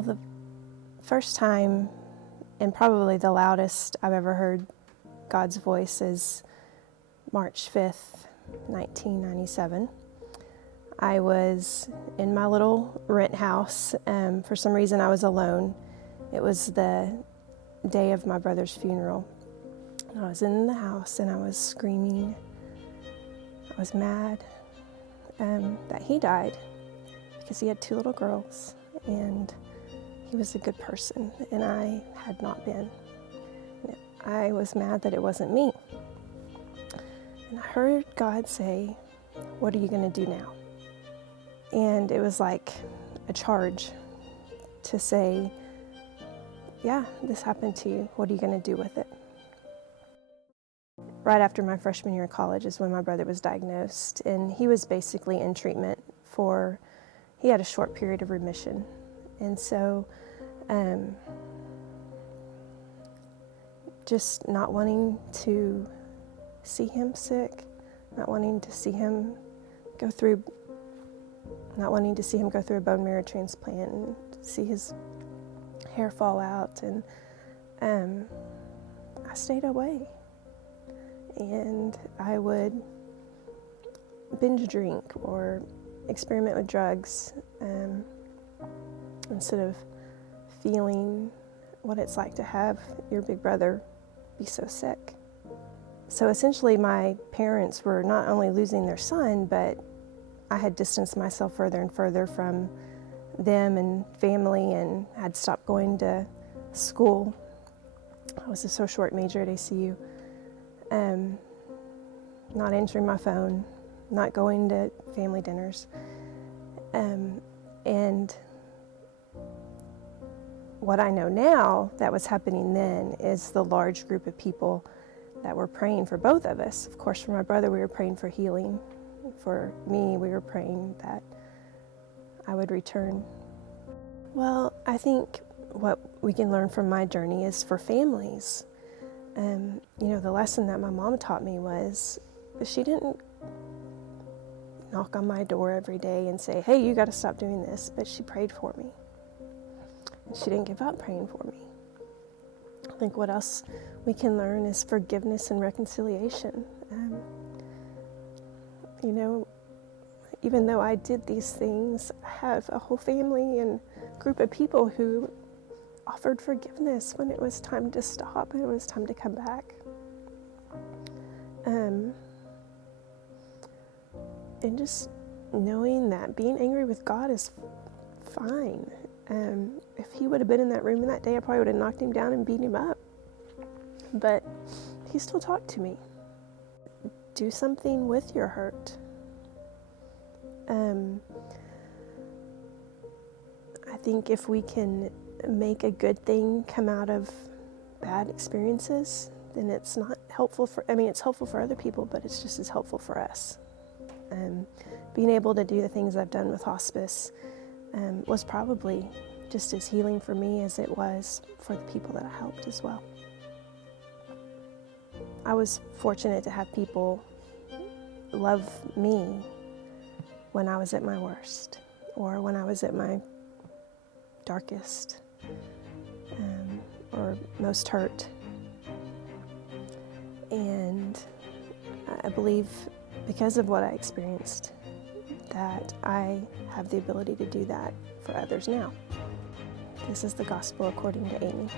Well, the first time, and probably the loudest I've ever heard God's voice, is March 5th, 1997. I was in my little rent house. For some reason I was alone. It was the day of my brother's funeral. I was in the house and I was screaming. I was mad that he died because he had two little girls and he was a good person and I had not been. I was mad that it wasn't me. And I heard God say, "What are you going to do now?" And it was like a charge to say, yeah, this happened to you. What are you going to do with it? Right after my freshman year of college is when my brother was diagnosed, and he was basically in treatment he had a short period of remission. And so just not wanting to see him sick, not wanting to see him go through a bone marrow transplant and see his hair fall out, and I stayed away. And I would binge drink or experiment with drugs instead of feeling what it's like to have your big brother be so sick. So essentially my parents were not only losing their son, but I had distanced myself further and further from them and family, and had stopped going to school. I was a social work major at ACU. Not answering my phone, not going to family dinners. And what I know now that was happening then is the large group of people that were praying for both of us. Of course, for my brother, we were praying for healing. For me, we were praying that I would return. Well, I think what we can learn from my journey is for families. The lesson that my mom taught me was she didn't knock on my door every day and say, "Hey, you got to stop doing this," but she prayed for me. And she didn't give up praying for me. I think what else we can learn is forgiveness and reconciliation. Even though I did these things, I have a whole family and group of people who offered forgiveness when it was time to stop and it was time to come back. And just knowing that being angry with God is fine. If he would have been in that room that day, I probably would have knocked him down and beat him up. But he still talked to me. Do something with your hurt. I think if we can make a good thing come out of bad experiences, then it's not helpful it's helpful for other people, but it's just as helpful for us. Being able to do the things I've done with hospice was probably just as healing for me as it was for the people that I helped as well. I was fortunate to have people love me when I was at my worst, or when I was at my darkest, or most hurt. And I believe because of what I experienced that I have the ability to do that for others now. This is the gospel according to Aimee.